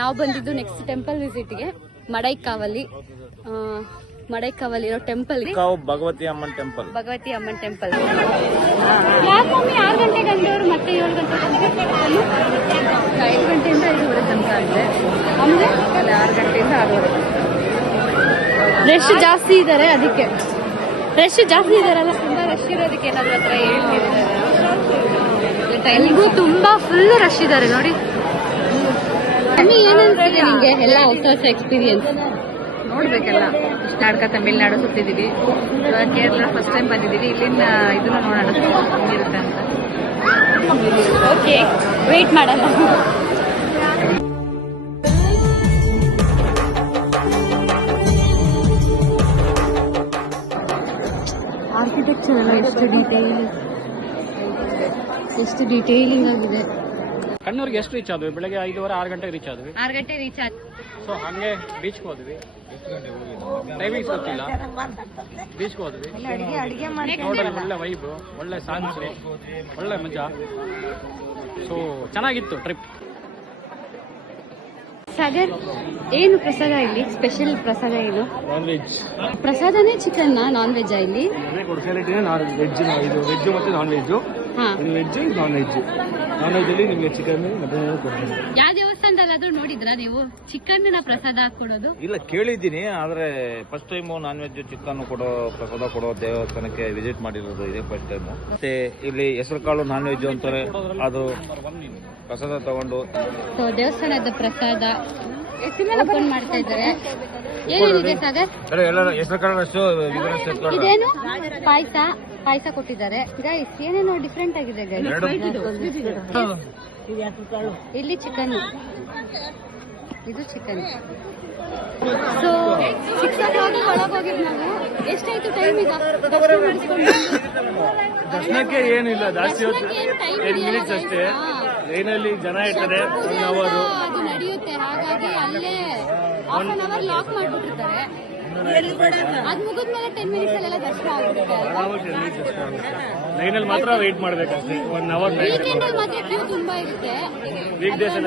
ನಾವು ಬಂದಿದ್ದು next temple ವಿಸಿಟ್ಗೆ ಮಡೈಕಾವಲಿ ಇರೋ ಟೆಂಪಲ್ ಭಗವತಿ ಅಮ್ಮನ್ ಟೆಂಪಲ್ ಯಾಕೊಮ್ಮೆ 6 ಗಂಟೆಗೆ ಅಂದವರು ಮತ್ತೆ 7 ಗಂಟೆ 5 ಗಂಟೆಯಿಂದ 5:30 ತನಕ ಅಂದ್ರೆ ಆಮೇಲೆ 6 ಗಂಟೆಯಿಂದ 6:30 ರಶ್ ಜಾಸ್ತಿ ಇದ್ದಾರೆ. ಅದಕ್ಕೆ ರಶ್ ಜಾಸ್ತಿ ಇದಾರಲ್ಲ, ತುಂಬಾ ರಶ್ ಇರೋದಕ್ಕೆ ಏನಾದ್ರು ಹತ್ರ ಹೇಳ್ತಿದ್ದಾರೆ. ಟೈಮಿಗೂ ತುಂಬಾ ಫುಲ್ ರಶ್ ಇದ್ದಾರೆ ನೋಡಿ. ಏನಂದ್ರೆ ನಿಮಗೆ ಎಲ್ಲ ಹೊಸ ಎಕ್ಸ್ಪೀರಿಯನ್ಸ್ ನೋಡ್ಬೇಕಲ್ಲ. ಕರ್ನಾಟಕ ತಮಿಳ್ನಾಡು ಸುತ್ತಿದೀವಿ, ಕೇರಳ ಫಸ್ಟ್ ಟೈಮ್ ಬಂದಿದ್ದೀವಿ. ಇಲ್ಲಿಂದ ಇದನ್ನ ನೋಡೋಣ ಇರುತ್ತೆ ಅಂತ. ಓಕೆ, ವೇಟ್ ಮಾಡೋಣ. ಆರ್ಕಿಟೆಕ್ಚರ್ ಎಲ್ಲ ಎಷ್ಟು ಡೀಟೇಲಿಂಗ್ ಆಗಿದೆ. ಕಣ್ಣೂರಿಗೆ ಎಷ್ಟು ರೀಚ್ ಆದ್ವಿ? ಬೆಳಗ್ಗೆ 5:30 6 ಗಂಟೆಗೆ ರೀಚ್ ಆದ್ವಿ. 6 ಗಂಟೆ ರೀಚ್ ಆದ್ವಿ. ಸೊ ಹಂಗೆ ಬೀಚ್ಗೆ ಹೋದ್ವಿ. ಟೈಮಿಂಗ್ಸ್ ಗೊತ್ತಿಲ್ಲ, ಬೀಚ್ಗೆ ಹೋದ್ವಿ. ನೋಡಲ್ಲಿ ಒಳ್ಳೆ ವೈಬ್, ಒಳ್ಳೆ ಸಾಂಗ್ಸ್, ಒಳ್ಳೆ ಮಜಾ. ಸೊ ಚೆನ್ನಾಗಿತ್ತು ಟ್ರಿಪ್. ಸಾಗರ್, ಏನು ಪ್ರಸಾದ ಇಲ್ಲಿ? ಸ್ಪೆಷಲ್ ಪ್ರಸಾದ ಏನು? ನಾನ್ ವೆಜ್ ಪ್ರಸಾದನೇ ಚಿಕನ್, ನಾನ್ ವೆಜ್ ಇಲ್ಲಿ? ಸ್ಪೆಷಾಲಿಟಿನೇ ವೆಜ್. ಇದು ವೆಜ್ ಮತ್ತು ನಾನ್ ವೆಜ್. ಇದು veg, non veg. Non veg ಅಲ್ಲಿ ನಿಮಗೆ ಚಿಕನ್ ಮಟನ್ ಕೊಡ್ತೀನಿ. ಯಾವ ದೇವಸ್ಥಾನದಲ್ಲಾದ್ರೂ ನೋಡಿದ್ರಾ ನೀವು ಚಿಕನ್ ನ ಪ್ರಸಾದ ಹಾಕೊಡೋದು? ಇಲ್ಲ, ಕೇಳಿದ್ದೀನಿ. ಆದ್ರೆ first time non veg chicken ಪ್ರಸಾದ ಕೊಡೋ ದೇವಸ್ಥಾನಕ್ಕೆ ವಿಸಿಟ್ ಮಾಡಿರೋದು ಇದೇ ಫಸ್ಟ್ ಟೈಮ್. ಮತ್ತೆ ಇಲ್ಲಿ ಹೆಸರು ಕಾಳು ನಾನ್ ವೆಜ್ ಅಂತಾರೆ, ಅದು ಪ್ರಸಾದ ತಗೊಂಡು ದೇವಸ್ಥಾನದ ಪ್ರಸಾದ ಓಪನ್ ಮಾಡ್ತಾ ಇದ್ದಾರೆ. ಏನೇನಿದೆ ಸಾಗರ್? ಹೆಸರು ಕಾಳಷ್ಟು ಇದೇನು? ಪಾಯಸ ಕೊಟ್ಟಿದ್ದಾರೆ ಗೈಸ್. ಏನೇನೋ ಡಿಫ್ರೆಂಟ್ ಆಗಿದೆ ಗೈಸ್. ಇಲ್ಲಿ ಚಿಕನ್, ಇದು ಚಿಕನ್. ಸೊ 6 o'clock ಒಳಗೆ ಹೋಗಿದ್ ನಾವು. ಎಷ್ಟಾಯ್ತು ಟೈಮ್ ಈಗ? ದರ್ಶನಕ್ಕೆ ಏನಿಲ್ಲ, ಜಾಸ್ತಿ ಹೊತ್ತು 10 ಮಿನಿಟ್ಸ್ ಅಷ್ಟೇ. ಟ್ರೈನಲ್ಲಿ ಜನ ಇರ್ತಾರೆ, ಅದು ನಡೆಯುತ್ತೆ. ಹಾಗಾಗಿ ಅಲ್ಲೇ ಹಾಫ್ ಅನ್ ಅವರ್ ಲಾಕ್ ಮಾಡ್ಬಿಟ್ಟಿರ್ತಾರೆ. ಅದ್ ಮುಗಿದ್ಮೇಲೆ 10 ಮಿನಿಟ್ಸ್ ಅಲ್ಲೆಲ್ಲ ದರ್ಶನ ಆಗ್ಬಿಡುತ್ತೆ. ಟ್ರೈನಲ್ಲಿ ಮಾತ್ರ ವೇಟ್ ಮಾಡ್ಬೇಕಷ್ಟೇ, 1 ಅವರ್. ವೀಕೆಂಡ್ ಅಲ್ಲಿ ಮಾತ್ರ ಕ್ಯೂ ತುಂಬಾ ಇರುತ್ತೆ. Week days